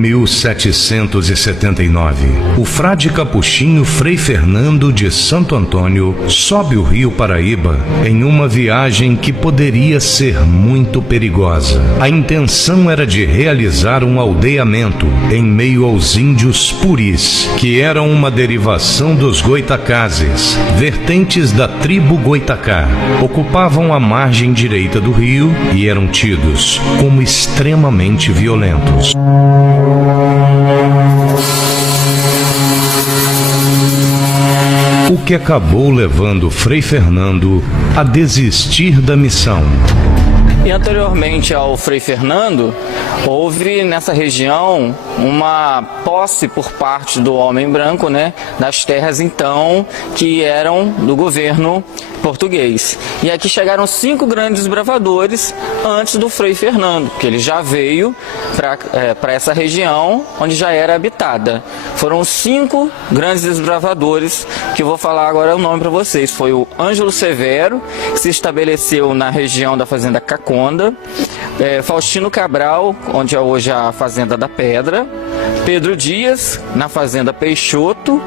1779, o frade capuchinho Frei Fernando de Santo Antônio sobe o rio Paraíba em uma viagem que poderia ser muito perigosa. A intenção era de realizar um aldeamento em meio aos índios puris, que eram uma derivação dos goitacazes, vertentes da tribo Goitacá. Ocupavam a margem direita do rio e eram tidos como extremamente violentos. O que acabou levando Frei Fernando a desistir da missão. E anteriormente ao Frei Fernando, houve nessa região uma posse por parte do homem branco, das terras então que eram do governo português. E aqui chegaram 5 grandes desbravadores antes do Frei Fernando, que ele já veio para essa região onde já era habitada. Foram 5 grandes desbravadores que eu vou falar agora o nome para vocês. Foi o Ângelo Severo, que se estabeleceu na região da Fazenda Caconda, Faustino Cabral, onde é hoje a Fazenda da Pedra, Pedro Dias, na Fazenda Peixoto,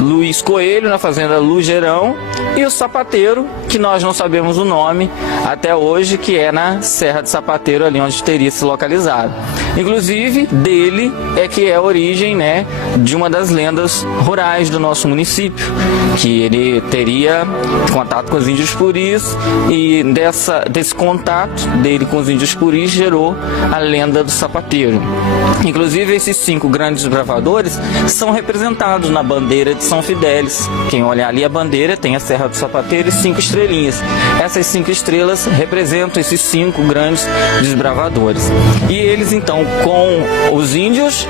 Luiz Coelho, na Fazenda Lugerão, e o Sapateiro, que nós não sabemos o nome até hoje, que é na Serra de Sapateiro, ali onde teria se localizado. Inclusive, dele é que é a origem de uma das lendas rurais do nosso município, que ele teria contato com os índios puris, e desse contato dele com os índios puris gerou a lenda do Sapateiro. Inclusive, esses 5 grandes desbravadores são representados na bandeira de São Fidélis. Quem olhar ali a bandeira tem a Serra do Sapateiro e 5 estrelinhas. Essas 5 estrelas representam esses 5 grandes desbravadores. E eles então, com os índios,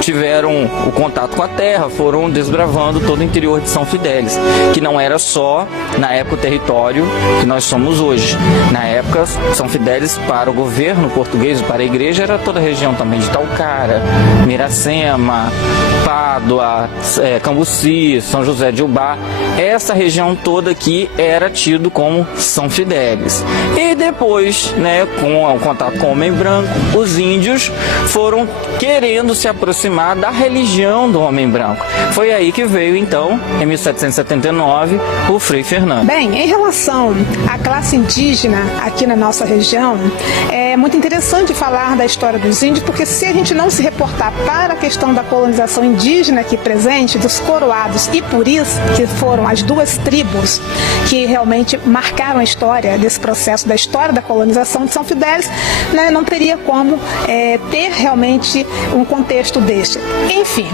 tiveram o contato com a terra, foram desbravando todo o interior de São Fidélis, que não era só na época o território que nós somos hoje. Na época, São Fidélis, para o governo português, para a igreja, era toda a região também de Talcara, Miracema, Pádua, Cambuci, São José de Ubá. Essa região toda aqui era tido como São Fidélis. E depois, com o contato com o homem branco, os índios foram querendo se aproximar da religião do homem branco. Foi aí que veio, então, em 1779, o Frei Fernando. Bem, em relação à classe indígena aqui na nossa região, é muito interessante falar da história dos índios, porque se a gente não se reportar para a questão da colonização indígena aqui presente, dos coroados e puris, que foram as 2 tribos que realmente marcaram a história desse processo da história da colonização de São Fidélis, não teria como ter realmente um contexto deste. Enfim,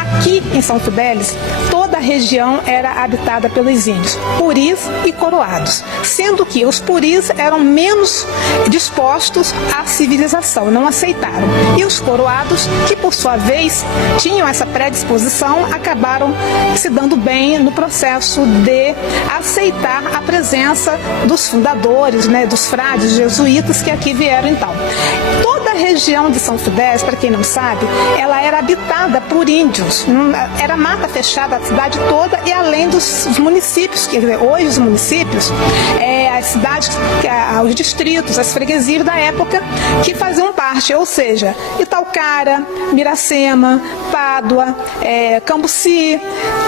aqui em São Fidélis, toda a região era habitada pelos índios, puris e coroados, sendo que os puris eram menos dispostos à civilização, não aceitaram. E os coroados, que por sua vez tinham essa predisposição, acabaram se dando bem no processo de aceitar a presença dos fundadores, dos frades jesuítas que aqui vieram então. Toda a região de São Fidélis, para quem não sabe, ela era habitada por índios, era mata fechada a cidade toda, e além dos municípios, que hoje os municípios, as cidades, os distritos, as freguesias da época que faziam parte, ou seja, Italcara, Miracema, Pádua, Cambuci,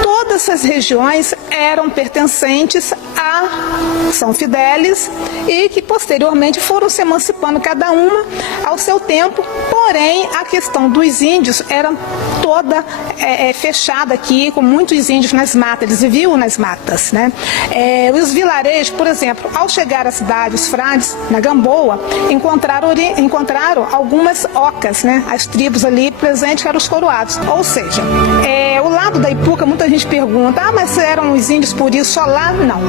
todas essas regiões eram pertencentes a São Fidélis e que posteriormente foram se emancipando cada uma ao seu tempo, porém a questão dos índios era toda fechada aqui, com muitos índios nas matas, eles viviam nas matas, os vilarejos, por exemplo, ao chegar à cidade, os frades, na Gamboa, encontraram algumas ocas, as tribos ali presentes, que eram os coroados, ou seja, o lado da Ipuca, muita gente pergunta, mas eram os índios por isso só lá? Não,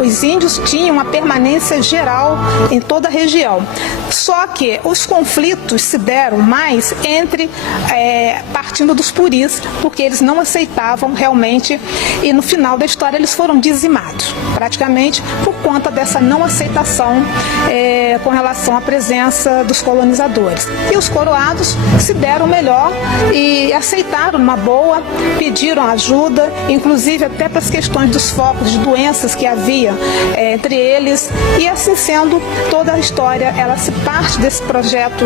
os índios tinham uma permanência geral em toda a região, só que os conflitos se deram mais partindo dos puris, porque eles não aceitavam realmente, e no final da história eles foram dizimados, praticamente por conta dessa não aceitação com relação à presença dos colonizadores. E os coroados se deram melhor, e assim aceitaram numa boa, pediram ajuda, inclusive até para as questões dos focos de doenças que havia entre eles, e assim sendo, toda a história, ela se parte desse projeto,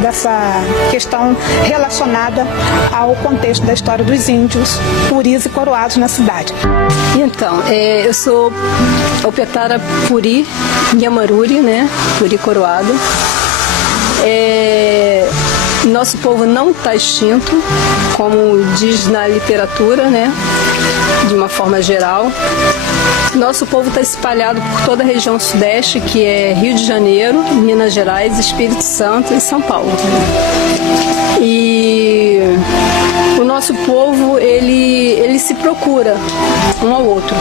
dessa questão relacionada ao contexto da história dos índios, puris e coroados na cidade. Então, eu sou Opetara Puri Nhamaruri, né? Puri coroado. Nosso povo não está extinto, como diz na literatura, né? De uma forma geral. Nosso povo está espalhado por toda a região sudeste, que é Rio de Janeiro, Minas Gerais, Espírito Santo e São Paulo. E o nosso povo, ele se procura um ao outro,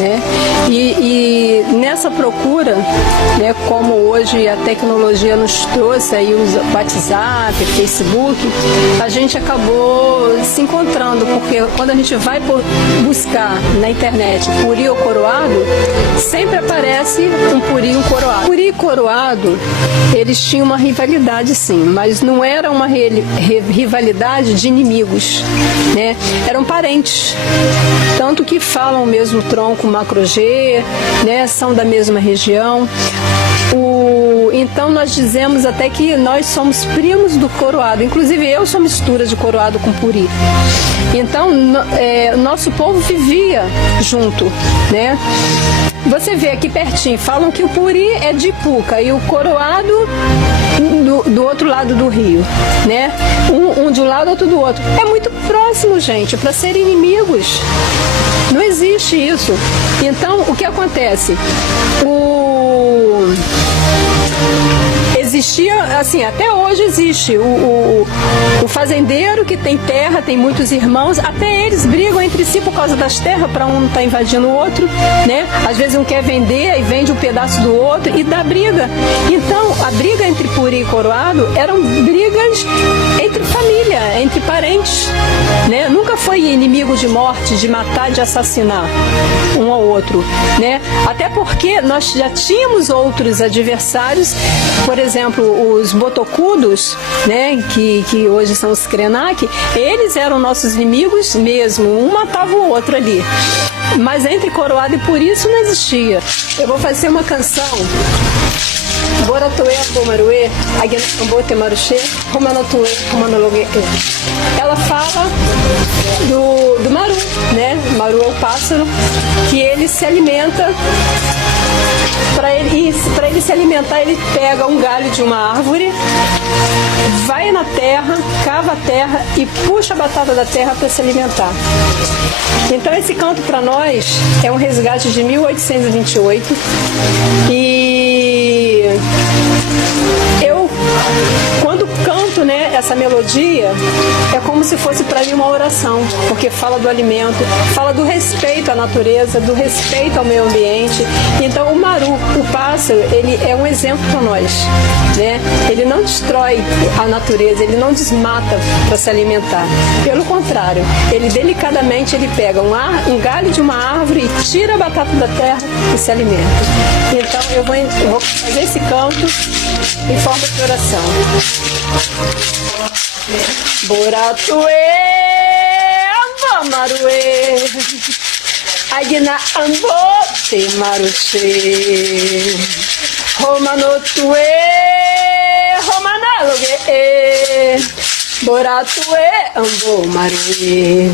né? E nessa procura, né, como hoje a tecnologia nos trouxe, aí o WhatsApp, Facebook, a gente acabou se encontrando, porque quando a gente vai buscar na internet puri ou coroado, sempre aparece um puri e um coroado. Puri e coroado, eles tinham uma rivalidade, sim, mas não era uma rivalidade de inimigos, né? Eram parentes, tanto que falam o mesmo tronco macro-G, né? São da mesma região. Então nós dizemos até que nós somos primos do coroado, inclusive eu sou mistura de coroado com puri. Então nosso povo vivia junto, né? Você vê aqui pertinho, falam que o puri é de Ipuca e o coroado do outro lado do rio, né? Um de um lado, outro do outro. É muito próximo, gente, para serem inimigos. Não existe isso. Então, o que acontece? Existia, assim, até hoje existe o fazendeiro que tem terra, tem muitos irmãos, até eles brigam entre si por causa das terras, para um não estar invadindo o outro, né? Às vezes um quer vender e vende um pedaço do outro e dá briga. Então, a briga entre puri e coroado eram brigas entre família, entre parentes, né? Nunca foi inimigo de morte, de matar, de assassinar um ao outro, né? Até porque nós já tínhamos outros adversários, por exemplo, os botocudos, né, que hoje são os Krenak, eles eram nossos inimigos mesmo, um matava o outro ali. Mas entre coroado e puri isso não existia. Eu vou fazer uma canção. Boratoe Abomarue, Aguenambote Maruxê, Romanotue, Romanologue. Ela fala do maru, né? Maru é o pássaro, que ele se alimenta. Para ele se alimentar, ele pega um galho de uma árvore, vai na terra, cava a terra e puxa a batata da terra para se alimentar. Então esse canto para nós é um resgate de 1828 e eu, quando canto, né, essa melodia, é como se fosse para mim uma oração, porque fala do alimento, fala do respeito à natureza, do respeito ao meio ambiente. Então o maru, o pássaro, ele é um exemplo para nós, né? Ele não destrói a natureza, ele não desmata para se alimentar. Pelo contrário, ele delicadamente ele pega um galho de uma árvore e tira a batata da terra e se alimenta. Então eu vou fazer esse canto em forma de oração. Boratue Amamarue Agna Ambote Maruxê Romanotue Romanalogue Boratue Ambomarue.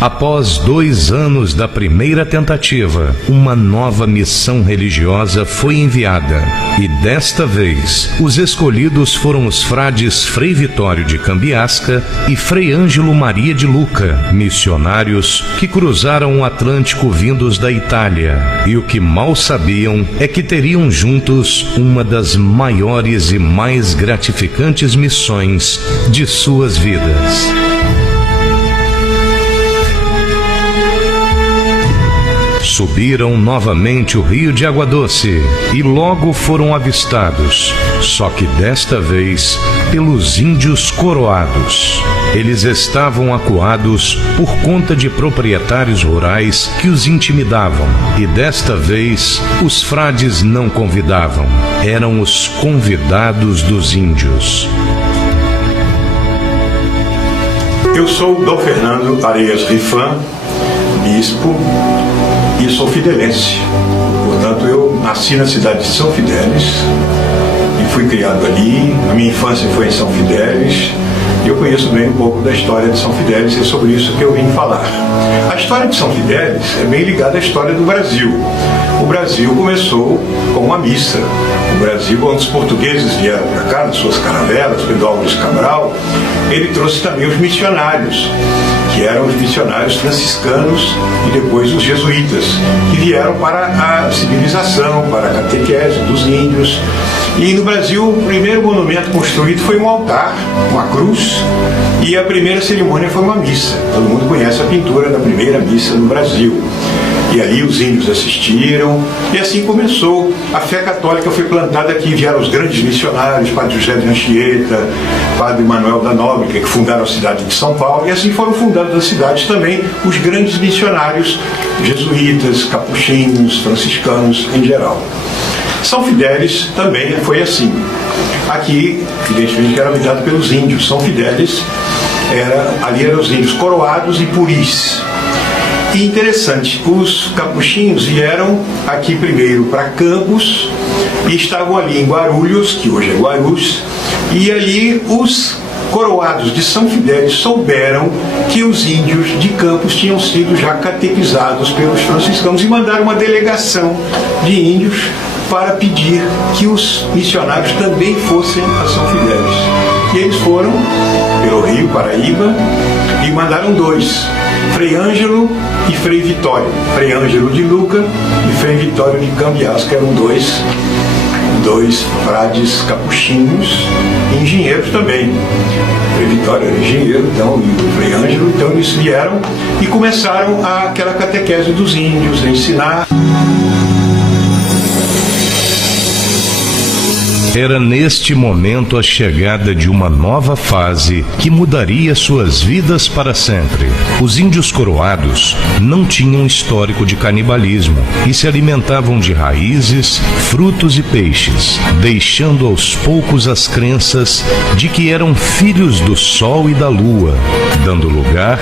Após 2 anos da primeira tentativa, uma nova missão religiosa foi enviada. E desta vez, os escolhidos foram os frades Frei Vitório de Cambiasca e Frei Ângelo Maria de Luca, missionários que cruzaram o Atlântico vindos da Itália. E o que mal sabiam é que teriam juntos uma das maiores e mais gratificantes missões de suas vidas. Subiram novamente o rio de Água Doce e logo foram avistados, só que desta vez pelos índios coroados. Eles estavam acuados por conta de proprietários rurais que os intimidavam, e desta vez os frades não convidavam, eram os convidados dos índios. Eu sou Dom Fernando Areias Rifan, bispo, e sou fidelense. Portanto, eu nasci na cidade de São Fidélis e fui criado ali. A minha infância foi em São Fidélis. E eu conheço bem um pouco da história de São Fidélis, e é sobre isso que eu vim falar. A história de São Fidélis é bem ligada à história do Brasil. O Brasil começou com uma missa. O Brasil, quando os portugueses vieram para cá, nas suas caravelas, Pedro Álvares Cabral, ele trouxe também os missionários, que eram os missionários franciscanos e depois os jesuítas, que vieram para a civilização, para a catequese dos índios. E no Brasil, o primeiro monumento construído foi um altar, uma cruz, e a primeira cerimônia foi uma missa. Todo mundo conhece a pintura da primeira missa no Brasil. E ali os índios assistiram, e assim começou. A fé católica foi plantada aqui, vieram os grandes missionários, Padre José de Anchieta, Padre Manuel da Nóbrega, que fundaram a cidade de São Paulo, e assim foram fundando as cidades também os grandes missionários jesuítas, capuchinhos, franciscanos em geral. São Fidélis também foi assim. Aqui, evidentemente, era habitado pelos índios. São Fidélis, ali eram os índios coroados e puris. E interessante, os capuchinhos vieram aqui primeiro para Campos e estavam ali em Guarulhos, que hoje é Guarulhos, e ali os coroados de São Fidélis souberam que os índios de Campos tinham sido já catequizados pelos franciscanos e mandaram uma delegação de índios para pedir que os missionários também fossem a São Fidélis. E eles foram pelo Rio Paraíba e mandaram dois, Frei Ângelo e Frei Vitório. Frei Ângelo de Luca e Frei Vitório de Cambiás, que eram dois frades capuchinhos e engenheiros também. Frei Vitório era engenheiro, então, e o Frei Ângelo, então eles vieram e começaram aquela catequese dos índios, a ensinar. Era neste momento a chegada de uma nova fase que mudaria suas vidas para sempre. Os índios coroados não tinham histórico de canibalismo e se alimentavam de raízes, frutos e peixes, deixando aos poucos as crenças de que eram filhos do sol e da lua, dando lugar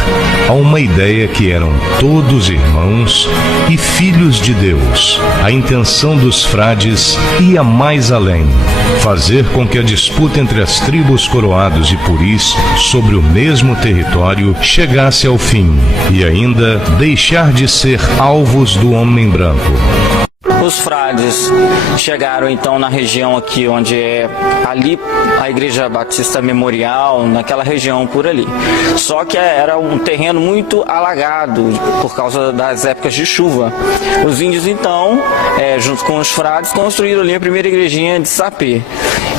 a uma ideia que eram todos irmãos e filhos de Deus. A intenção dos frades ia mais além: fazer com que a disputa entre as tribos coroados e puris sobre o mesmo território chegasse ao fim e ainda deixar de ser alvos do homem branco. Os frades chegaram então na região aqui onde é ali a Igreja Batista Memorial, naquela região por ali. Só que era um terreno muito alagado por causa das épocas de chuva. Os índios então, junto com os frades, construíram ali a primeira igrejinha de Sapê.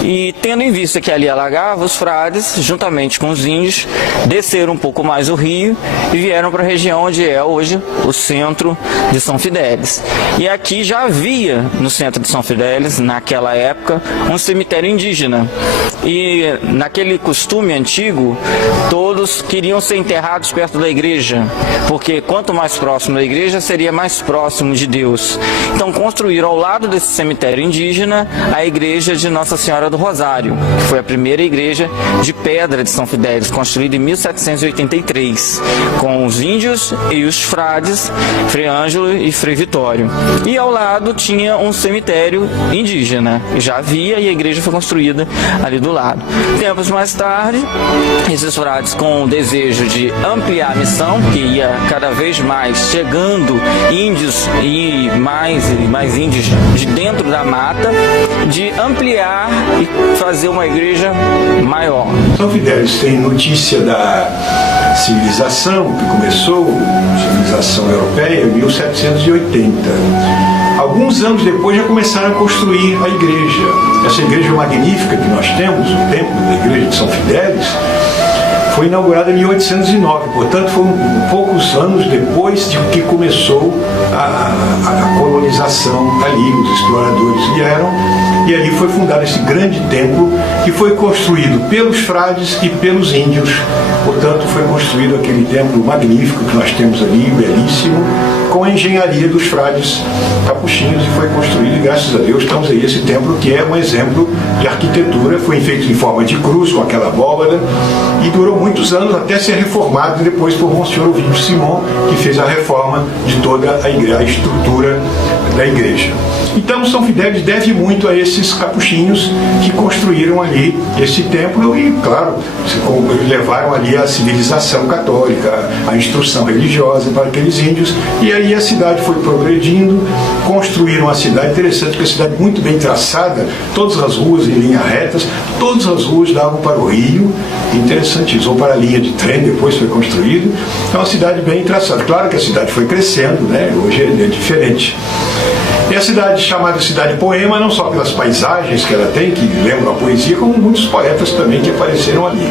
E tendo em vista que ali alagava, os frades, juntamente com os índios, desceram um pouco mais o rio e vieram para a região onde é hoje o centro de São Fidélis. E aqui já havia no centro de São Fidélis, naquela época, um cemitério indígena. E naquele costume antigo, todos queriam ser enterrados perto da igreja, porque quanto mais próximo da igreja, seria mais próximo de Deus. Então construíram ao lado desse cemitério indígena a igreja de Nossa Senhora do Rosário, que foi a primeira igreja de pedra de São Fidélis, construída em 1783, com os índios e os frades, Frei Ângelo e Frei Vitório. E ao lado tinha um cemitério indígena, já havia, e a igreja foi construída ali do lado. Tempos mais tarde, esses frades, com o desejo de ampliar a missão, que ia cada vez mais chegando índios e mais índios de dentro da mata, de ampliar e fazer uma igreja maior. São Fidélis tem notícia da civilização que começou, civilização europeia, em 1780. Alguns anos depois já começaram a construir a igreja. Essa igreja magnífica que nós temos, o templo da igreja de São Fidélis, Foi inaugurada em 1809, portanto foram poucos anos depois de que começou a colonização ali, os exploradores vieram e ali foi fundado esse grande templo que foi construído pelos frades e pelos índios. Portanto, foi construído aquele templo magnífico que nós temos ali, belíssimo, com a engenharia dos frades capuchinhos, e foi construído, e graças a Deus temos aí esse templo que é um exemplo de arquitetura. Foi feito em forma de cruz, com aquela abóbada, e durou muitos anos até ser reformado depois por Monsenhor Ovidio Simon, que fez a reforma de toda a estrutura da igreja. Então, São Fidélis deve muito a esses capuchinhos que construíram ali esse templo e, claro, levaram ali a civilização católica, a instrução religiosa para aqueles índios, e aí a cidade foi progredindo, construíram a cidade. Interessante que a cidade muito bem traçada, todas as ruas em linha retas, todas as ruas davam para o rio, interessante isso, ou para a linha de trem, depois foi construído. É uma cidade bem traçada. Claro que a cidade foi crescendo, né? Hoje é diferente. E a cidade chamada Cidade Poema, não só pelas paisagens que ela tem, que lembram a poesia, como muitos poetas também que apareceram ali.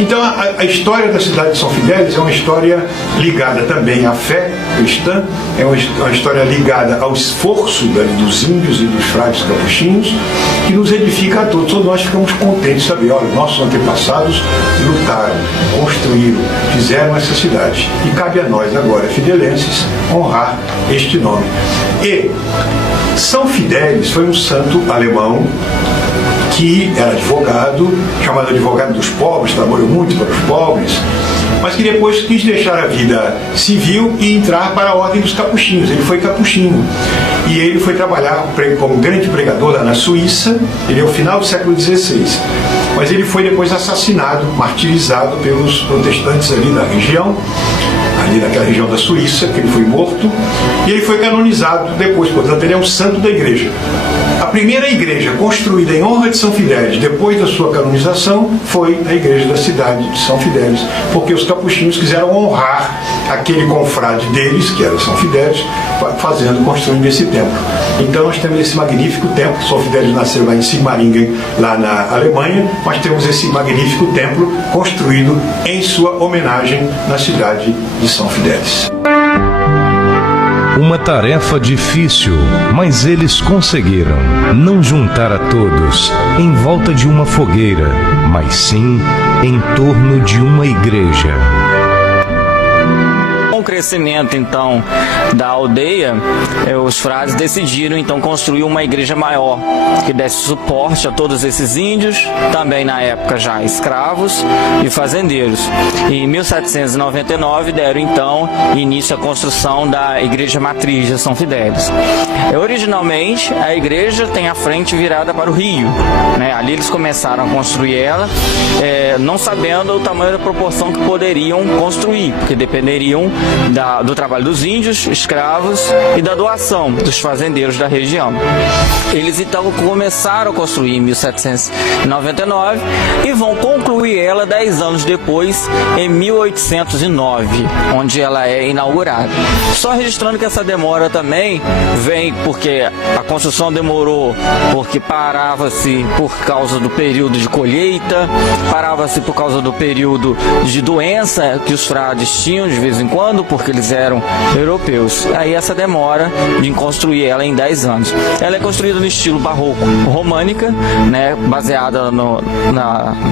Então, a história da cidade de São Fidélis é uma história ligada também à fé cristã, é uma história ligada ao esforço dos índios e dos frades capuchinhos, que nos edifica a todos. Todos nós ficamos contentes de saber, olha, nossos antepassados lutaram, construíram, fizeram essa cidade. E cabe a nós agora, fidelenses, honrar este nome. E São Fidélis foi um santo alemão que era advogado, chamado advogado dos pobres, trabalhou muito para os pobres, mas que depois quis deixar a vida civil e entrar para a ordem dos capuchinhos. Ele foi capuchinho e ele foi trabalhar como grande pregador lá na Suíça. Ele é o final do século XVI, mas ele foi depois assassinado, martirizado pelos protestantes ali da região, ali naquela região da Suíça, que ele foi morto, e ele foi canonizado depois. Portanto, ele é um santo da igreja. A primeira igreja construída em honra de São Fidélis, depois da sua canonização, foi a igreja da cidade de São Fidélis, porque os capuchinhos quiseram honrar aquele confrade deles, que era São Fidélis, construindo esse templo. Então nós temos esse magnífico templo. São Fidélis nasceu lá em Sigmaringen, lá na Alemanha, mas temos esse magnífico templo construído em sua homenagem na cidade de São Fidélis. Uma tarefa difícil, mas eles conseguiram não juntar a todos em volta de uma fogueira, mas sim em torno de uma igreja. Com o crescimento, então, da aldeia, os frades decidiram, então, construir uma igreja maior, que desse suporte a todos esses índios, também na época já escravos e fazendeiros. E em 1799 deram, então, início à construção da igreja matriz de São Fidélis. Originalmente, a igreja tem a frente virada para o rio, né? Ali eles começaram a construir ela, não sabendo o tamanho da proporção que poderiam construir, porque dependeriam do trabalho dos índios, escravos e da doação dos fazendeiros da região. Eles então começaram a construir em 1799 e vão concluir ela 10 anos depois, em 1809, onde ela é inaugurada. Só registrando que essa demora também vem porque a construção demorou, porque parava-se por causa do período de colheita, parava-se por causa do período de doença que os frades tinham de vez em quando, porque eles eram europeus. Aí essa demora de construir ela em 10 anos. Ela é construída no estilo barroco românica, né, baseada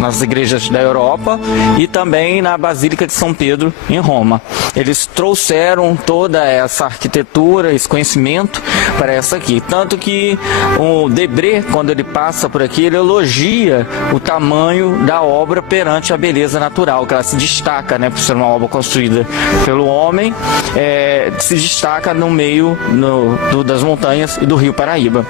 nas igrejas da Europa e também na Basílica de São Pedro em Roma. Eles trouxeram toda essa arquitetura, esse conhecimento para essa aqui. Tanto que o Debré, quando ele passa por aqui, ele elogia o tamanho da obra perante a beleza natural, que ela se destaca, né, por ser uma obra construída pelo homem, se destaca no meio das montanhas e do rio Paraíba.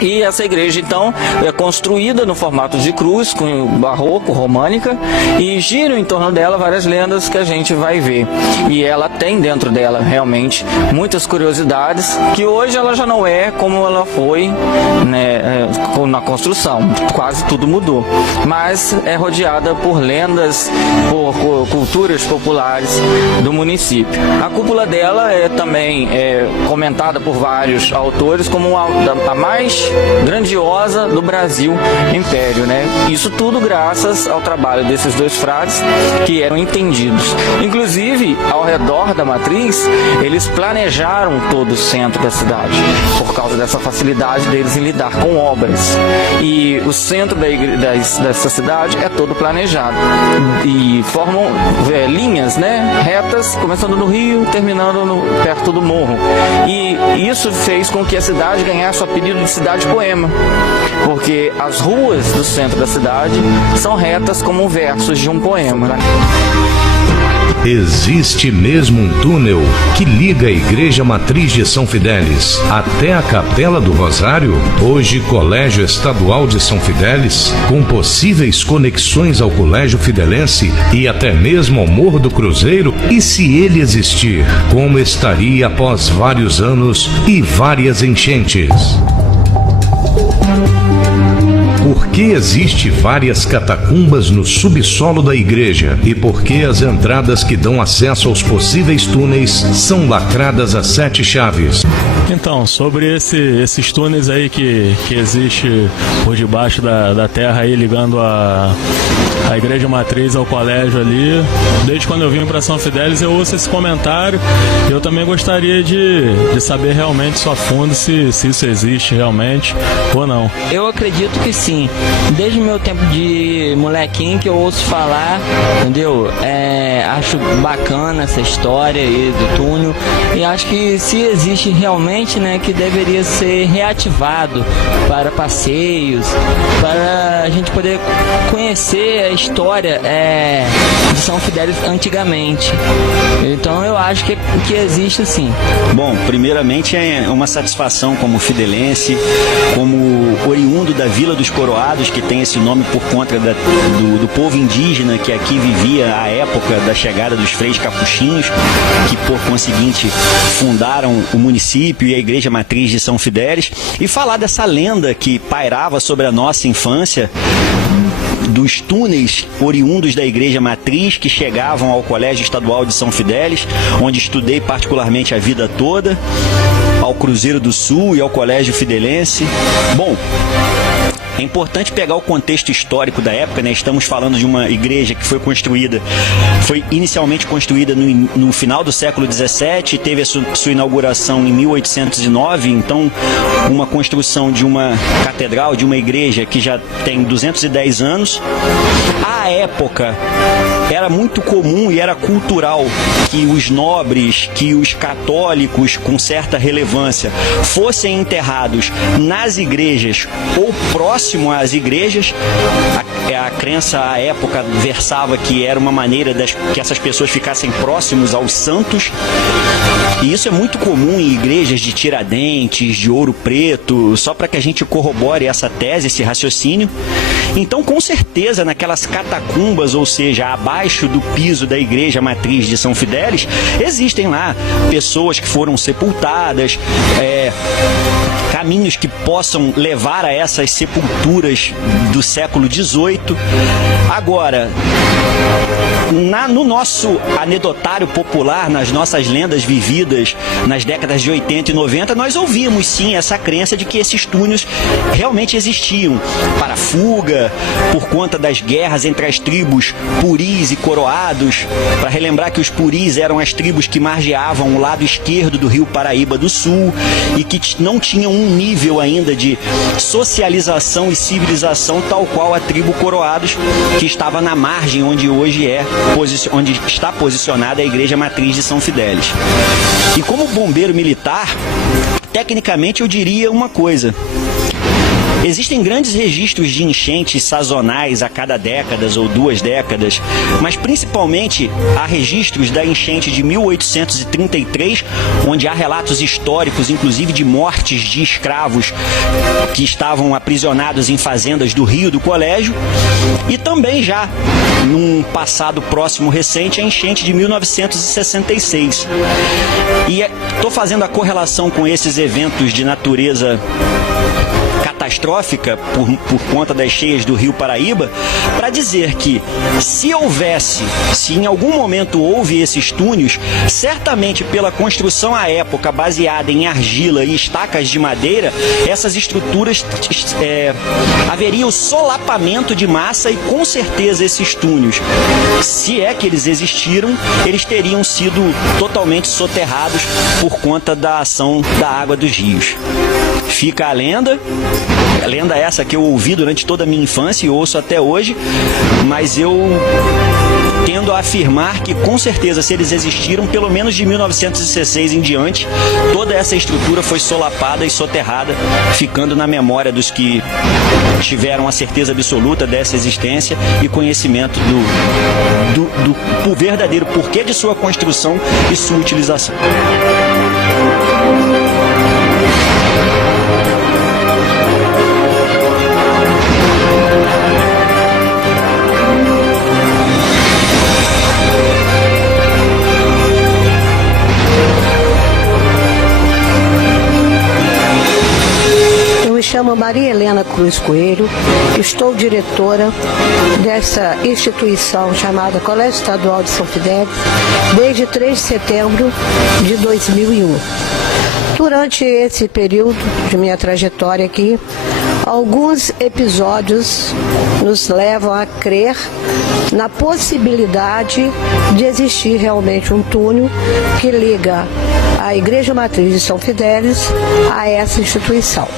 E essa igreja, então, é construída no formato de cruz, com barroco, românica, e giram em torno dela várias lendas que a gente vai ver. E ela tem dentro dela, realmente, muitas curiosidades, que hoje ela já não é como ela foi, né, na construção. Quase tudo mudou. Mas é rodeada por lendas, por culturas populares do município. município. A cúpula dela é também comentada por vários autores como a mais grandiosa do Brasil Império, né? Isso tudo graças ao trabalho desses dois frades que eram entendidos. Inclusive, ao redor da matriz, eles planejaram todo o centro da cidade, por causa dessa facilidade deles em lidar com obras. E o centro dessa cidade é todo planejado. E formam linhas, né, retas, começando no rio, terminando perto do morro. E isso fez com que a cidade ganhasse o apelido de cidade-poema, porque as ruas do centro da cidade são retas como versos de um poema. Existe mesmo um túnel que liga a Igreja Matriz de São Fidélis até a Capela do Rosário, hoje Colégio Estadual de São Fidélis, com possíveis conexões ao Colégio Fidelense e até mesmo ao Morro do Cruzeiro? E se ele existir, como estaria após vários anos e várias enchentes? Por que existe várias catacumbas no subsolo da igreja? E por que as entradas que dão acesso aos possíveis túneis são lacradas a 7 chaves? Então, sobre esses túneis aí que existe por debaixo da terra aí, ligando a Igreja Matriz ao colégio ali, desde quando eu vim para São Fidélis eu ouço esse comentário e eu também gostaria de saber realmente só a fundo se isso existe realmente ou não. Eu acredito que sim. Desde o meu tempo de molequinho que eu ouço falar, entendeu? Acho bacana essa história aí do túnel e acho que se existe realmente, né, que deveria ser reativado para passeios, para a gente poder conhecer a história de São Fidélis antigamente. Então eu acho que existe sim. Bom, primeiramente é uma satisfação como fidelense, como oriundo da Vila dos Coroados, que tem esse nome por conta do povo indígena que aqui vivia à época da chegada dos freis capuchinhos, que por conseguinte fundaram o município e a Igreja Matriz de São Fidélis, e falar dessa lenda que pairava sobre a nossa infância, dos túneis oriundos da Igreja Matriz que chegavam ao Colégio Estadual de São Fidélis, onde estudei particularmente a vida toda, ao Cruzeiro do Sul e ao Colégio Fidelense. Bom, é importante pegar o contexto histórico da época, né? Estamos falando de uma igreja que foi inicialmente construída no final do século XVII, teve a sua inauguração em 1809, então uma construção de uma catedral, de uma igreja que já tem 210 anos. À época, era muito comum e era cultural que os nobres, que os católicos com certa relevância fossem enterrados nas igrejas ou próximo às igrejas. A crença à época versava que era uma maneira que essas pessoas ficassem próximos aos santos. E isso é muito comum em igrejas de Tiradentes, de Ouro Preto, só para que a gente corrobore essa tese, esse raciocínio. Então, com certeza, naquelas catacumbas, ou seja, abaixo do piso da Igreja Matriz de São Fidélis, existem lá pessoas que foram sepultadas, caminhos que possam levar a essas sepulturas do século XVIII. Agora, no nosso anedotário popular, nas nossas lendas vividas nas décadas de 80 e 90, nós ouvíamos sim essa crença de que esses túneis realmente existiam para fuga, por conta das guerras entre as tribos Puris e Coroados, para relembrar que os Puris eram as tribos que margeavam o lado esquerdo do rio Paraíba do Sul e que não tinham um nível ainda de socialização e civilização tal qual a tribo Coroados, que estava na margem onde hoje onde está posicionada a Igreja Matriz de São Fidélis. E como bombeiro militar, tecnicamente eu diria uma coisa: existem grandes registros de enchentes sazonais a cada décadas ou 2 décadas, mas principalmente há registros da enchente de 1833, onde há relatos históricos, inclusive de mortes de escravos que estavam aprisionados em fazendas do Rio do Colégio, e também já num passado próximo recente a enchente de 1966. E estou fazendo a correlação com esses eventos de natureza cataclísmica catastrófica por conta das cheias do Rio Paraíba, para dizer que se em algum momento houve esses túneis, certamente pela construção à época baseada em argila e estacas de madeira, essas estruturas haveria o solapamento de massa e com certeza esses túneis, se é que eles existiram, eles teriam sido totalmente soterrados por conta da ação da água dos rios. Fica a lenda essa que eu ouvi durante toda a minha infância e ouço até hoje, mas eu tendo a afirmar que com certeza se eles existiram, pelo menos de 1916 em diante, toda essa estrutura foi solapada e soterrada, ficando na memória dos que tiveram a certeza absoluta dessa existência e conhecimento do verdadeiro porquê de sua construção e sua utilização. Me chamo Maria Helena Cruz Coelho, estou diretora dessa instituição chamada Colégio Estadual de São Fidélis desde 3 de setembro de 2001. Durante esse período de minha trajetória aqui, alguns episódios nos levam a crer na possibilidade de existir realmente um túnel que liga a Igreja Matriz de São Fidélis a essa instituição.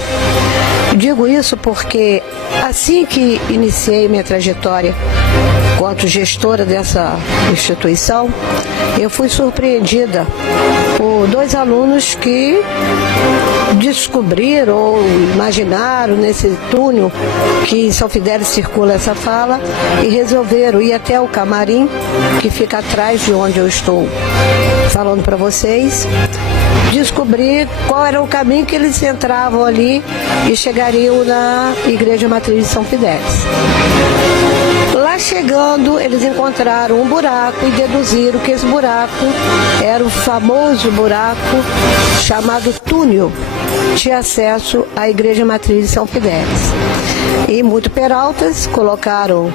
Digo isso porque assim que iniciei minha trajetória enquanto gestora dessa instituição, eu fui surpreendida por 2 alunos que descobriram ou imaginaram nesse túnel que em São Fidélis circula essa fala e resolveram ir até o camarim que fica atrás de onde eu estou falando para vocês, descobrir qual era o caminho que eles entravam ali e chegariam na Igreja Matriz de São Fidélis. Lá chegando, eles encontraram um buraco e deduziram que esse buraco era o famoso buraco chamado túnel de acesso à Igreja Matriz de São Fidélis. E muito peraltas colocaram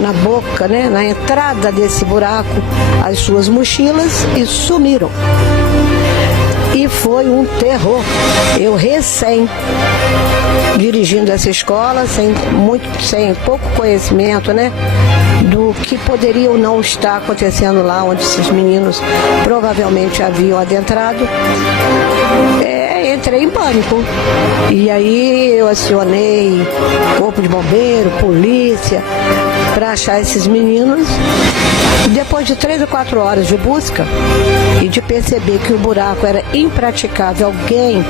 na boca, na entrada desse buraco, as suas mochilas e sumiram. E foi um terror. Eu dirigindo essa escola, sem pouco conhecimento, do que poderia ou não estar acontecendo lá onde esses meninos provavelmente haviam adentrado. Entrei em pânico. E aí eu acionei corpo de bombeiro, polícia, para achar esses meninos. Depois de 3 ou 4 horas de busca e de perceber que o buraco era impraticável alguém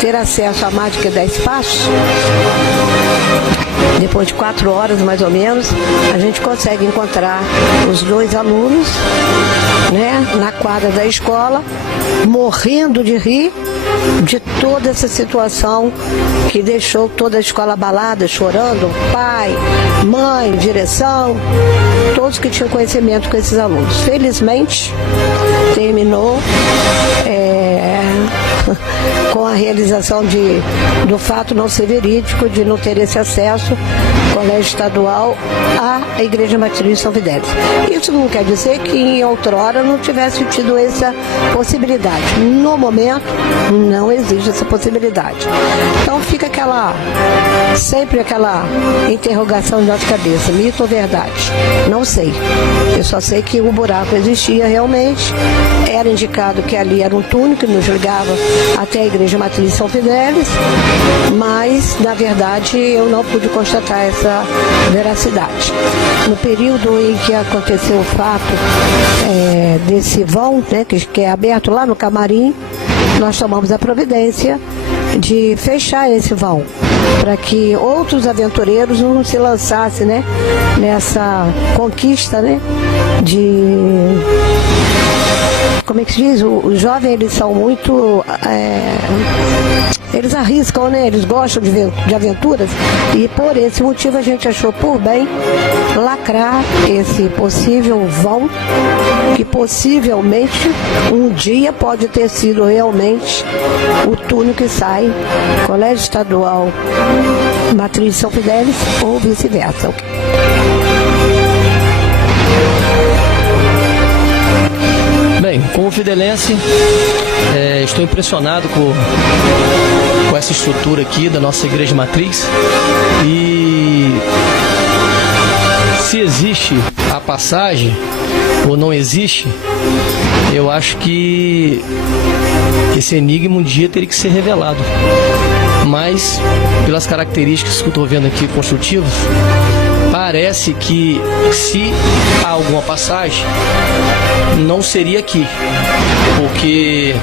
ter acesso a mais de que 10 passos, depois de 4 horas mais ou menos, a gente consegue encontrar os 2 alunos, na quadra da escola, morrendo de rir de toda essa situação que deixou toda a escola abalada, chorando, pai, mãe, direção, todos que tinham conhecimento com esses alunos. Felizmente, terminou com a realização do fato não ser verídico, de não ter esse acesso, colégio estadual, à Igreja Matriz de São Fidélis. Isso não quer dizer que em outrora não tivesse tido essa possibilidade. No momento, não existe essa possibilidade. Então fica sempre aquela interrogação na nossa cabeça, mito ou verdade? Não sei. Eu só sei que o buraco existia realmente, era indicado que ali era um túnel que nos ligava até a Igreja Matriz de São Fidélis, mas, na verdade, eu não pude constatar essa veracidade. No período em que aconteceu o fato desse vão, que é aberto lá no camarim, nós tomamos a providência de fechar esse vão, para que outros aventureiros não se lançassem nessa conquista de como é que se diz? Os jovens, eles são muito... eles arriscam, né? Eles gostam de aventuras. E por esse motivo a gente achou por bem lacrar esse possível vão, que possivelmente um dia pode ter sido realmente o túnel que sai Colégio Estadual Matriz São Fidélis ou vice-versa. Bem, como fidelense, estou impressionado com essa estrutura aqui da nossa igreja matriz, e se existe a passagem ou não existe, eu acho que esse enigma um dia teria que ser revelado. Mas, pelas características que eu estou vendo aqui construtivas, parece que se há alguma passagem, não seria aqui, porque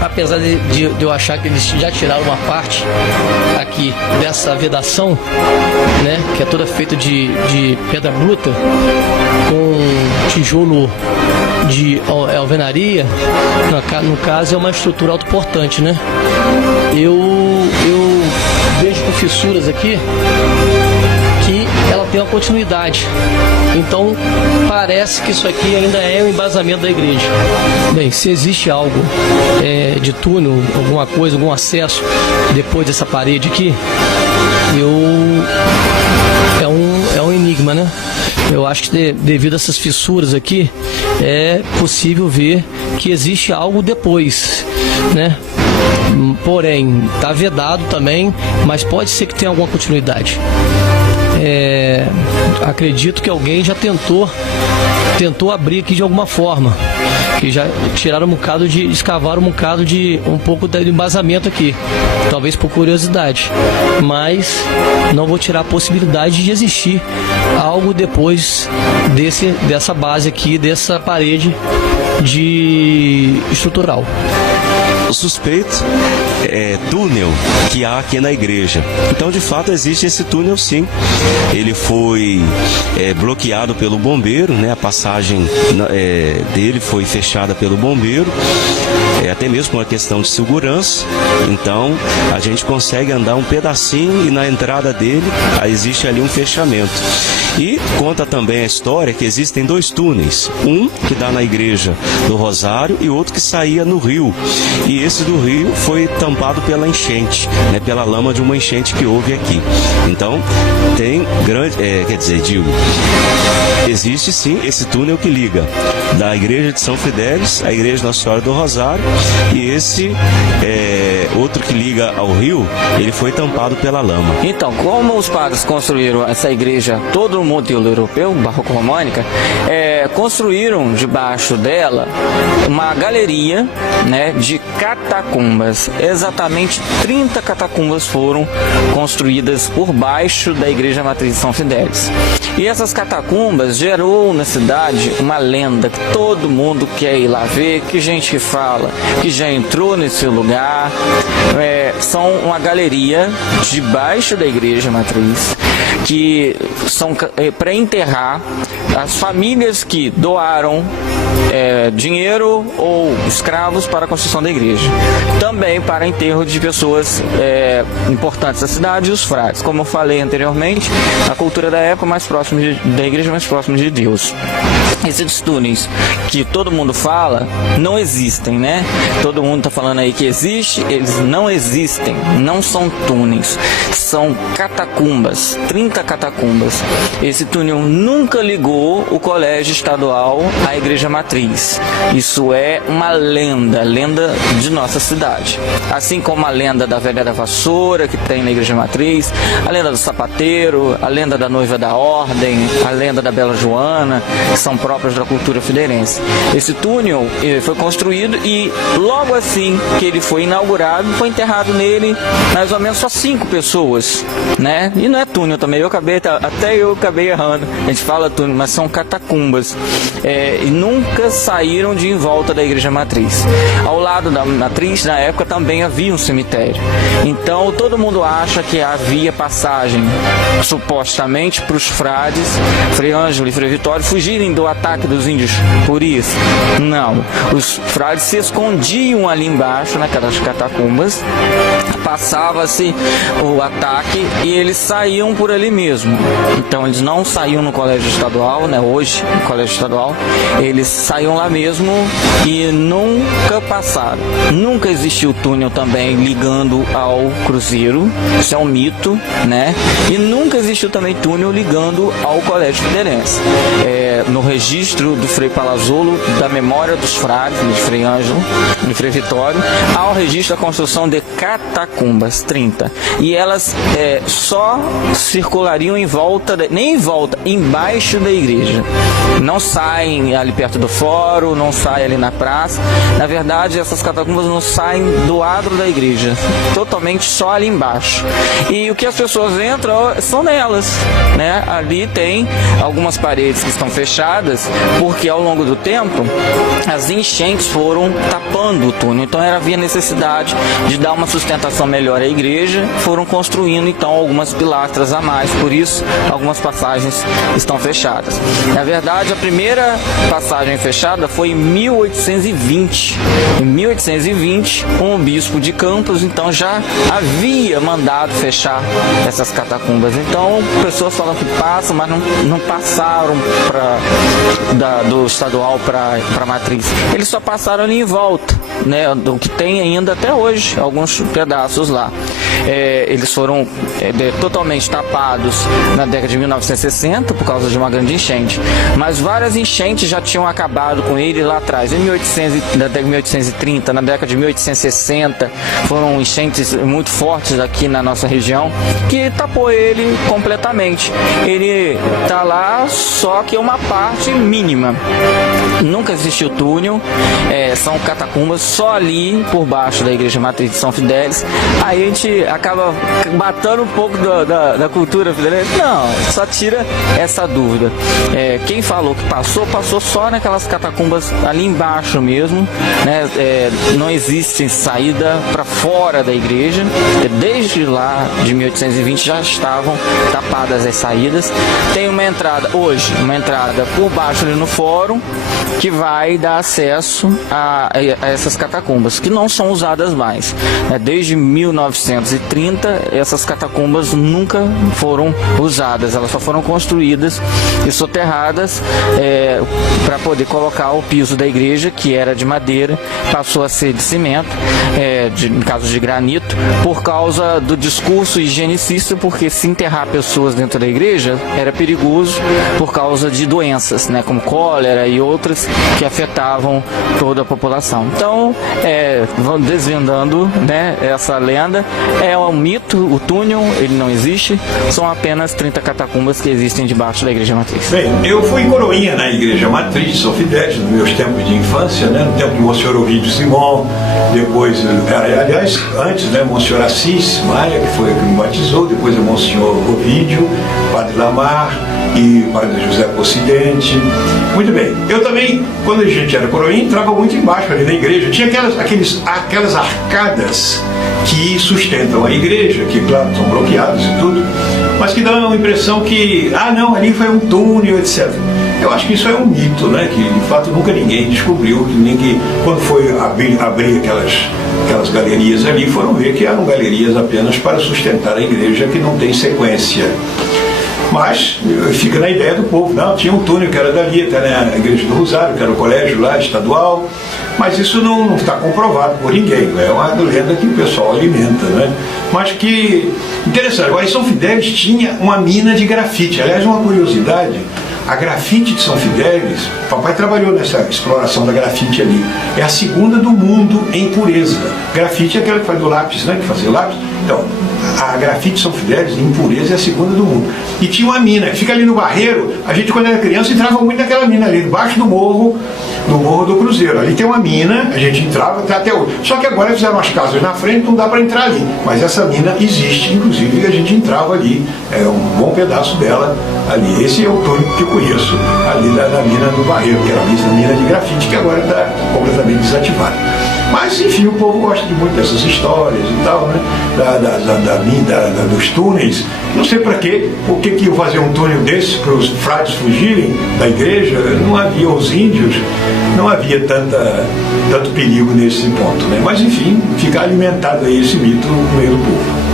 apesar de eu achar que eles já tiraram uma parte aqui dessa vedação, né, que é toda feita de pedra bruta com tijolo de alvenaria, no caso é uma estrutura autoportante, né? Eu vejo com fissuras aqui que ela tem uma continuidade. Então parece que isso aqui ainda é o embasamento da igreja. Bem, se existe algo de túnel, alguma coisa, algum acesso depois dessa parede aqui, é um enigma, né? Eu acho que devido a essas fissuras aqui, é possível ver que existe algo depois, né? Porém, está vedado também, mas pode ser que tenha alguma continuidade. Acredito que alguém já tentou abrir aqui de alguma forma, que já tiraram escavaram um pouco do embasamento aqui, talvez por curiosidade, mas não vou tirar a possibilidade de existir algo depois dessa base aqui, dessa parede estrutural. O suspeito é túnel que há aqui na igreja. Então, de fato, existe esse túnel, sim. Ele foi bloqueado pelo bombeiro, né? A passagem dele foi fechada pelo bombeiro, até mesmo por uma questão de segurança. Então, a gente consegue andar um pedacinho e na entrada dele existe ali um fechamento. E conta também a história que existem 2 túneis, um que dá na igreja do Rosário e outro que saía no rio. E esse do rio foi tampado pela enchente, né, pela lama de uma enchente que houve aqui. Então, tem grande, existe sim esse túnel que liga da igreja de São Fidélis à igreja Nossa Senhora do Rosário, e esse outro que liga ao rio, ele foi tampado pela lama. Então, como os padres construíram essa igreja todo no modelo europeu, barroco-românica, construíram debaixo dela uma galeria, né, de catacumbas. Exatamente 30 catacumbas foram construídas por baixo da igreja matriz de São Fidélis. E essas catacumbas gerou na cidade uma lenda que todo mundo quer ir lá ver, que gente que fala que já entrou nesse lugar. São uma galeria debaixo da igreja matriz, que são para enterrar as famílias que doaram dinheiro ou escravos para a construção da igreja. Também para enterro de pessoas importantes da cidade e os frades. Como eu falei anteriormente, a cultura da época mais próxima da igreja, mais próxima de Deus. Esses túneis que todo mundo fala não existem, né? Todo mundo está falando aí que existe, eles não existem, não são túneis, são catacumbas, 30 catacumbas. Esse túnel nunca ligou o colégio estadual à igreja matriz. Isso é uma lenda de nossa cidade. Assim como a lenda da velha da vassoura que tem na igreja matriz, a lenda do sapateiro, a lenda da noiva da ordem, a lenda da Bela Joana, que são próprias da cultura fideirense. Esse túnel foi construído e logo assim que ele foi inaugurado, foi enterrado nele mais ou menos só 5 pessoas, né? E não é túnel também, até eu acabei errando. A gente fala túnel, mas são catacumbas. E nunca saíram de em volta da igreja matriz. Ao lado da matriz, na época, também havia um cemitério. Então, todo mundo acha que havia passagem, supostamente, para os frades, Frei Ângelo e Frei Vitório, fugirem do ataque ataque dos índios por isso? Não. Os frades se escondiam ali embaixo, naquelas catacumbas, passava-se o ataque e eles saíam por ali mesmo. Então eles não saíam no colégio estadual, né? Hoje, no colégio estadual, eles saíam lá mesmo e nunca passaram. Nunca existiu túnel também ligando ao cruzeiro, isso é um mito, né? E nunca existiu também túnel ligando ao colégio fidelense. No registro do Frei Palazzolo, da memória dos frades, de Frei Ângelo, de Frei Vitório, há o registro da construção de catacumbas, 30. E elas só circulariam em volta, nem em volta, embaixo da igreja. Não saem ali perto do fórum, não saem ali na praça. Na verdade, essas catacumbas não saem do adro da igreja, totalmente só ali embaixo. E o que as pessoas entram são nelas, né? Ali tem algumas paredes que estão fechadas, porque ao longo do tempo as enchentes foram tapando o túnel, então havia necessidade de dar uma sustentação melhor à igreja, foram construindo então algumas pilastras a mais, por isso algumas passagens estão fechadas. Na verdade, a primeira passagem fechada foi em 1820. Em 1820, o bispo de Campos então já havia mandado fechar essas catacumbas. Então, pessoas falam que passam, mas não passaram do estadual para a matriz. Eles só passaram ali em volta, né, do que tem ainda até hoje, alguns pedaços lá. Eles foram totalmente tapados na década de 1960 por causa de uma grande enchente, mas várias enchentes já tinham acabado com ele lá atrás. Na década de 1830, na década de 1860, foram enchentes muito fortes aqui na nossa região que tapou ele completamente. Ele está lá, só que é uma parte mínima. Nunca existiu túnel, são catacumbas só ali por baixo da igreja matriz de São Fidélis. Aí a gente acaba batendo um pouco da cultura fidelense. Não, só tira essa dúvida. Quem falou que passou só naquelas catacumbas ali embaixo mesmo, né? Não existe saída para fora da igreja. Desde lá de 1820 já estavam tapadas as saídas. Tem uma entrada hoje, uma entrada por baixo ali no fórum, que vai dar acesso a essas catacumbas, que não são usadas mais. Desde 1930, essas catacumbas nunca foram usadas, elas só foram construídas e soterradas para poder colocar o piso da igreja, que era de madeira, passou a ser de cimento, em caso de granito, por causa do discurso higienicista, porque se enterrar pessoas dentro da igreja era perigoso por causa de doenças, né, como cólera e outras que afetavam toda a população. Então, vão desvendando, né, essa lenda. É um mito, o túnel, ele não existe, são apenas 30 catacumbas que existem debaixo da igreja matriz. Bem, eu fui coroinha na igreja matriz de São Fidélis, nos meus tempos de infância, né, no tempo de Monsenhor Ovídio Simão, depois, aliás, antes, né, Monsenhor Assis Maia, que foi o que me batizou, depois é Monsenhor Ovídio, Padre Lamar e Padre José Pocidente. Muito bem. Eu também, quando a gente era coroinha, entrava muito embaixo ali na igreja. Tinha aquelas arcadas que sustentam a igreja, que, claro, são bloqueadas e tudo, mas que dão a impressão que, não, ali foi um túnel, etc. Eu acho que isso é um mito, né? Que, de fato, nunca ninguém descobriu, nem que, quando foi abrir aquelas galerias ali, foram ver que eram galerias apenas para sustentar a igreja, que não tem sequência. Mas fica na ideia do povo, não, tinha um túnel que era dali, até na igreja do Rosário, que era o colégio lá, estadual, mas isso não está comprovado por ninguém, é uma lenda que o pessoal alimenta, né? Mas que interessante. Agora, em São Fidélis tinha uma mina de grafite. Aliás, uma curiosidade, a grafite de São Fidélis, papai trabalhou nessa exploração da grafite ali, é a segunda do mundo em pureza. Grafite é aquela que faz do lápis, né? Que fazia lápis. Então, a grafite de São Fidélis, em pureza, é a segunda do mundo. E tinha uma mina, que fica ali no Barreiro. A gente, quando era criança, entrava muito naquela mina ali, debaixo do morro do Cruzeiro. Ali tem uma mina, a gente entrava até hoje. Só que agora fizeram as casas na frente, não dá para entrar ali. Mas essa mina existe, inclusive, a gente entrava ali, um bom pedaço dela ali. Esse é o túnel que eu conheço, ali da mina do Barreiro, que era a mina de grafite, que agora está completamente desativada. Mas, enfim, o povo gosta de muito dessas histórias e tal, né? Dos túneis. Não sei para quê. Por que iam fazer um túnel desse para os frades fugirem da igreja? Não havia os índios, não havia tanto perigo nesse ponto, né? Mas, enfim, fica alimentado aí esse mito no meio do povo.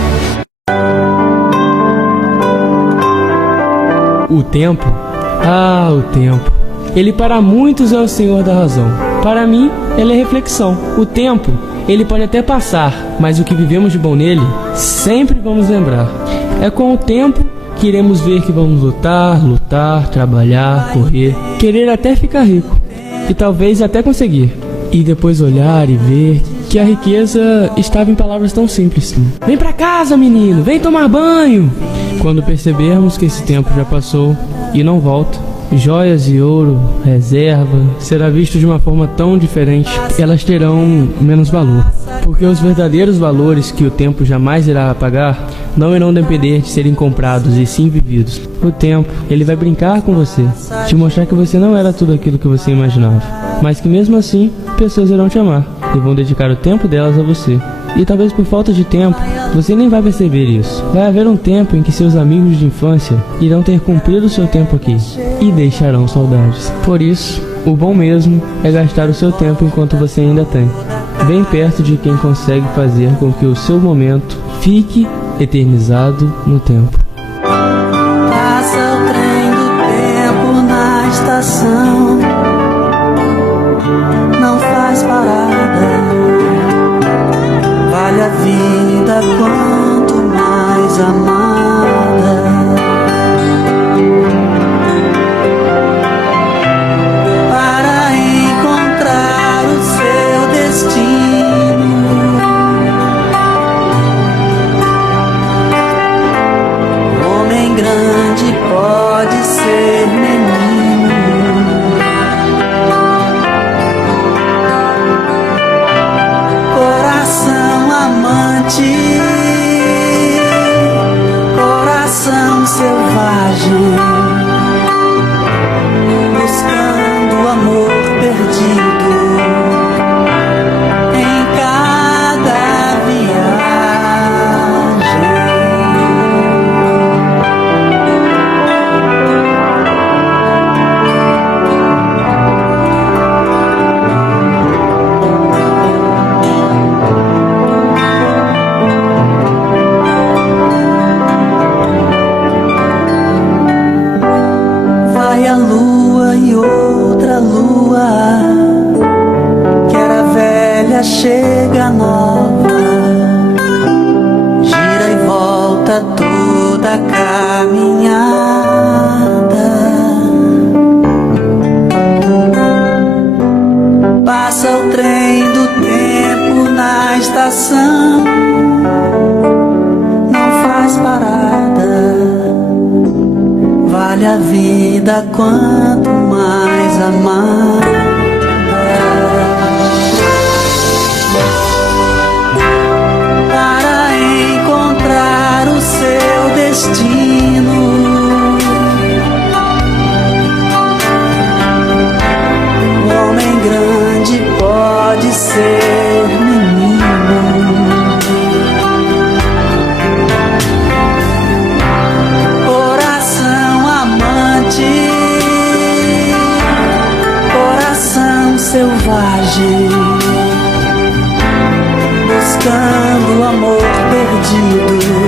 O tempo? Ah, o tempo. Ele para muitos é o senhor da razão. Para mim, ele é reflexão. O tempo, ele pode até passar, mas o que vivemos de bom nele, sempre vamos lembrar. É com o tempo que iremos ver que vamos lutar, trabalhar, correr, querer até ficar rico. E talvez até conseguir. E depois olhar e ver que a riqueza estava em palavras tão simples. Vem pra casa, menino, vem tomar banho. Quando percebermos que esse tempo já passou e não volta, joias e ouro, reserva, será visto de uma forma tão diferente, elas terão menos valor. Porque os verdadeiros valores que o tempo jamais irá apagar não irão depender de serem comprados e sim vividos. O tempo, ele vai brincar com você, te mostrar que você não era tudo aquilo que você imaginava, mas que mesmo assim, pessoas irão te amar e vão dedicar o tempo delas a você. E talvez por falta de tempo, você nem vai perceber isso. Vai haver um tempo em que seus amigos de infância irão ter cumprido o seu tempo aqui e deixarão saudades. Por isso, o bom mesmo é gastar o seu tempo enquanto você ainda tem, bem perto de quem consegue fazer com que o seu momento fique eternizado no tempo. Passa o trem do tempo na estação, não faz parada. Vale a vida quanto mais amada. Para encontrar o seu destino, o homem grande pode ser menino. Coração amante, coração selvagem, buscando o amor perdido em cada viagem. Vai a lua e outra lua, quer a velha chega nova, gira e volta toda a caminhada. Passa o trem do tempo na estação, não faz parada. Vale a vida quanto mais amada. Para encontrar o seu destino, o homem grande pode ser menino. Coração amante, coração selvagem, buscando o amor perdido